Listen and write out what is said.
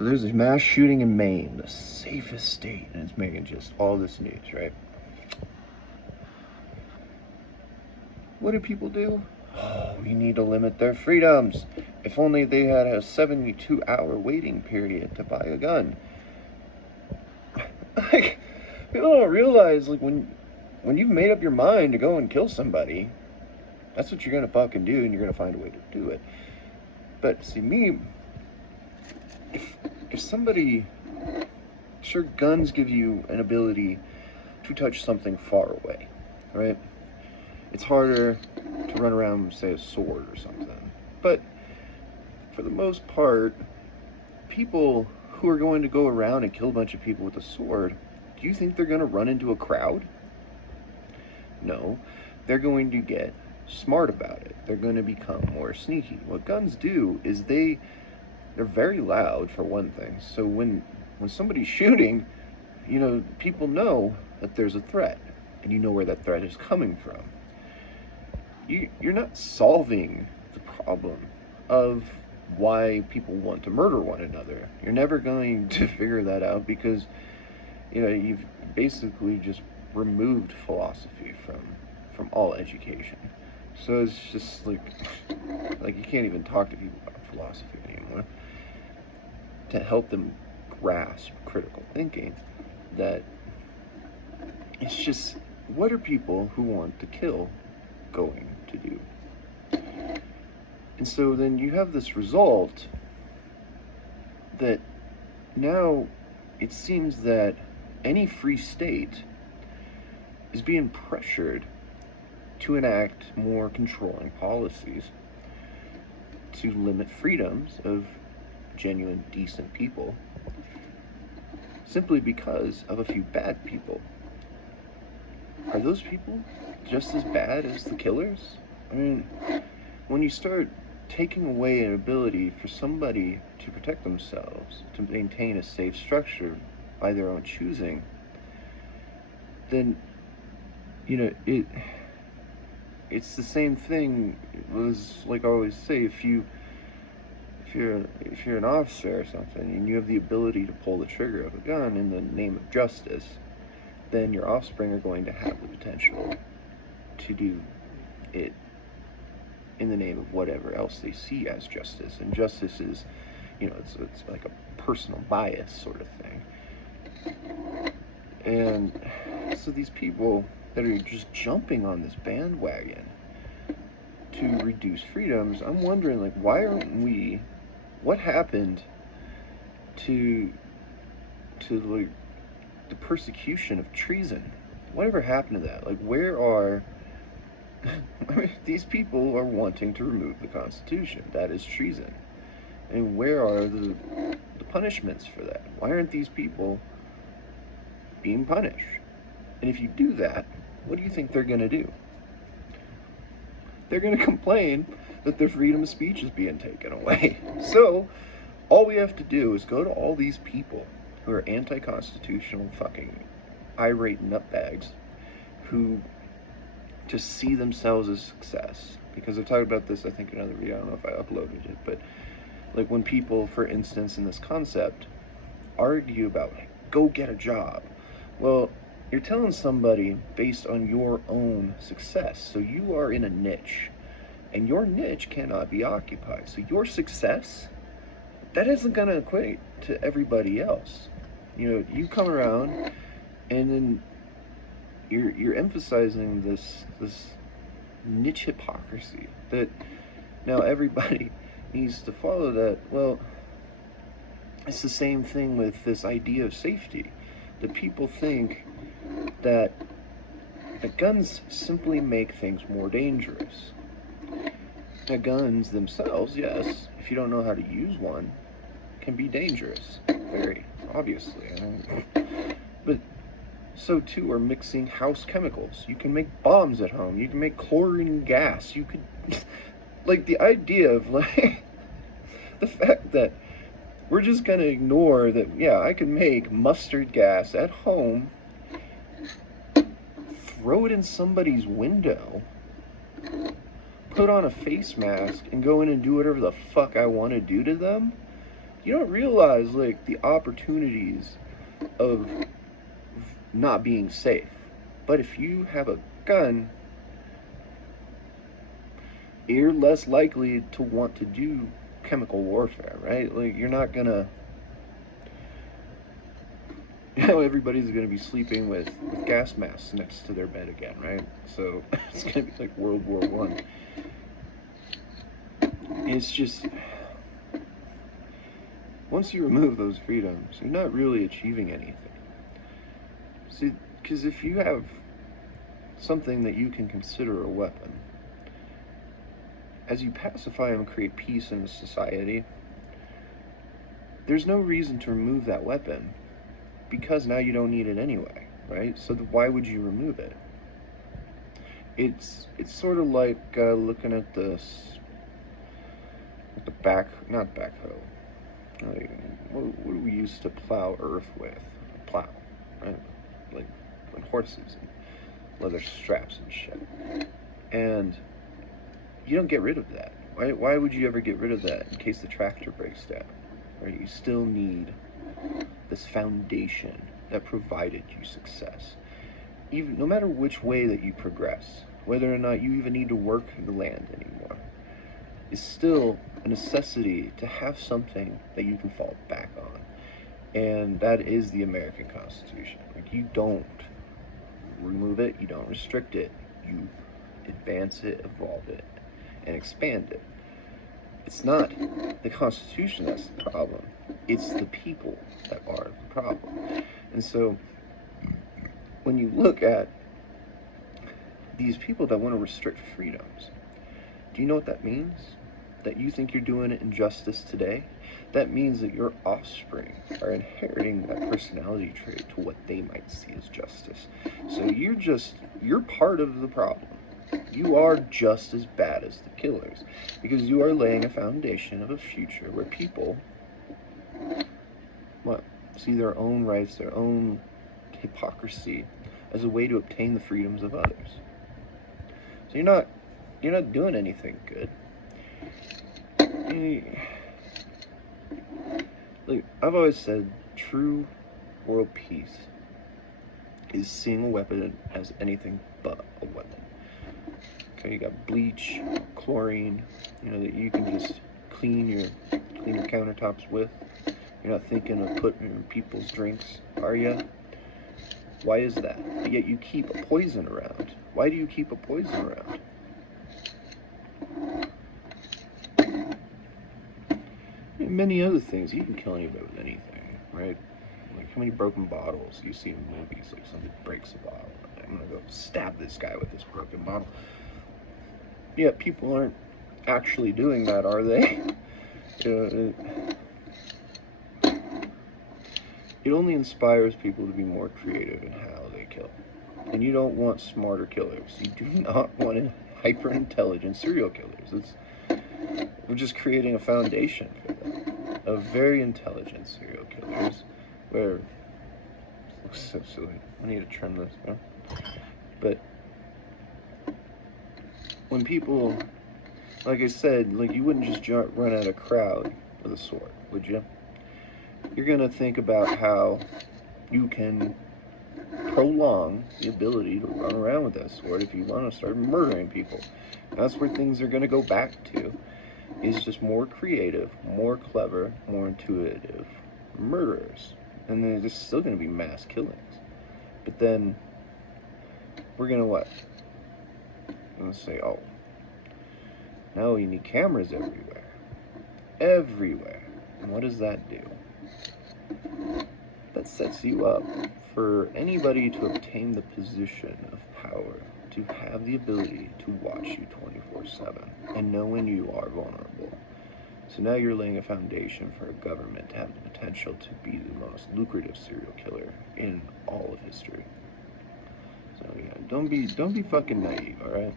So there's this mass shooting in Maine, the safest state, and it's making just all this news, right? What do people do? Oh, we need to limit their freedoms. If only they had a 72-hour waiting period to buy a gun. Like, people don't realize, like, when you've made up your mind to go and kill somebody, that's what you're gonna fucking do, and you're gonna find a way to do it. But see, me, if somebody, sure, guns give you an ability to touch something far away, right? It's harder to run around with, say, a sword or something. But for the most part, people who are going to go around and kill a bunch of people with a sword, do you think they're going to run into a crowd? No, they're going to get smart about it. They're going to become more sneaky. What guns do is they're very loud, for one thing. So when somebody's shooting, people know that there's a threat, and you know where that threat is coming from. You're not solving the problem of why people want to murder one another. You're never going to figure that out because, you've basically just removed philosophy from all education. So it's just like you can't even talk to people about philosophy anymore to help them grasp critical thinking. That it's just, what are people who want to kill going to do? And so then you have this result that now it seems that any free state is being pressured to enact more controlling policies to limit freedoms of genuine, decent people simply because of a few bad people. Are those people just as bad as the killers? I mean, when you start taking away an ability for somebody to protect themselves, to maintain a safe structure by their own choosing, then, it's the same thing as, like I always say, if you're an officer or something and you have the ability to pull the trigger of a gun in the name of justice, then your offspring are going to have the potential to do it in the name of whatever else they see as justice. And justice is, it's like a personal bias sort of thing. And so these people that are just jumping on this bandwagon to reduce freedoms, I'm wondering, like, why aren't we, what happened to like the persecution of treason? Whatever happened to that? Like, where are I mean, these people are wanting to remove the Constitution. That is treason. And where are the punishments for that? Why aren't these people being punished? And if you do that, what do you think they're going to do? They're going to complain that their freedom of speech is being taken away. So all we have to do is go to all these people who are anti-constitutional fucking irate nutbags who just see themselves as success. Because I've talked about this, I think, in another video. I don't know if I uploaded it, but like when people, for instance, in this concept, argue about, like, go get a job. Well, you're telling somebody based on your own success. So you are in a niche, and your niche cannot be occupied. So your success, that isn't going to equate to everybody else. You come around, and then you're emphasizing this niche hypocrisy that now everybody needs to follow that. Well, it's the same thing with this idea of safety. That people think that guns simply make things more dangerous. Now, guns themselves, yes, if you don't know how to use one, can be dangerous. Very, obviously. But so too are mixing house chemicals. You can make bombs at home. You can make chlorine gas. You could, like, the idea of, like, the fact that we're just gonna ignore that, yeah, I can make mustard gas at home, throw it in somebody's window, put on a face mask, and go in and do whatever the fuck I want to do to them. You don't realize, like, the opportunities of not being safe. But if you have a gun, you're less likely to want to do chemical warfare, right? Like, you're not gonna, everybody's gonna be sleeping with gas masks next to their bed again, right? So it's gonna be like World War One. It's just, once you remove those freedoms, you're not really achieving anything. See, because if you have something that you can consider a weapon, as you pacify and create peace in a society, there's no reason to remove that weapon, because now you don't need it anyway, right? So why would you remove it? It's sort of like looking at this, not backhoe. Like, what do we used to plow earth with? A plow, right? Like horses and leather straps and shit. And you don't get rid of that. Why would you ever get rid of that in case the tractor breaks down? Right? You still need this foundation that provided you success. Even no matter which way that you progress, whether or not you even need to work the land anymore, is still a necessity to have something that you can fall back on. And that is the American Constitution. Like, you don't remove it, you don't restrict it, you advance it, evolve it, and expand it. It's not the Constitution that's the problem, it's the people that are the problem. And so when you look at these people that want to restrict freedoms, do you know what that means? That you think you're doing it injustice today? That means that your offspring are inheriting that personality trait to what they might see as justice. So you're part of the problem. You are just as bad as the killers, because you are laying a foundation of a future where people, see their own rights, their own hypocrisy as a way to obtain the freedoms of others. So you're not doing anything good. Like, I've always said, true world peace is seeing a weapon as anything but a weapon. Okay, you got bleach, chlorine, that you can just clean your countertops with. You're not thinking of putting in people's drinks, are you? Why is that? But yet you keep a poison around. Why do you keep a poison around? Many other things. You can kill anybody with anything, right? Like, how many broken bottles you see in movies? Like, somebody breaks a bottle. I'm gonna go stab this guy with this broken bottle. Yeah, people aren't actually doing that, are they? It only inspires people to be more creative in how they kill. And you don't want smarter killers. You do not want hyper-intelligent serial killers. We're just creating a foundation for them of very intelligent serial killers, where it looks so silly. I need to trim this, huh? But when people, like I said, like, you wouldn't just run at a crowd with a sword, would you? You're gonna think about how you can prolong the ability to run around with that sword if you want to start murdering people. And that's where things are going to go back to, is just more creative, more clever, more intuitive murderers. And then there's still going to be mass killings. But then we're going to what? I'm going to say, oh, now you need cameras everywhere. Everywhere. And what does that do? That sets you up for anybody to obtain the position of power, to have the ability to watch you 24/7 and know when you are vulnerable. So now you're laying a foundation for a government to have the potential to be the most lucrative serial killer in all of history. So yeah, don't be fucking naive, all right?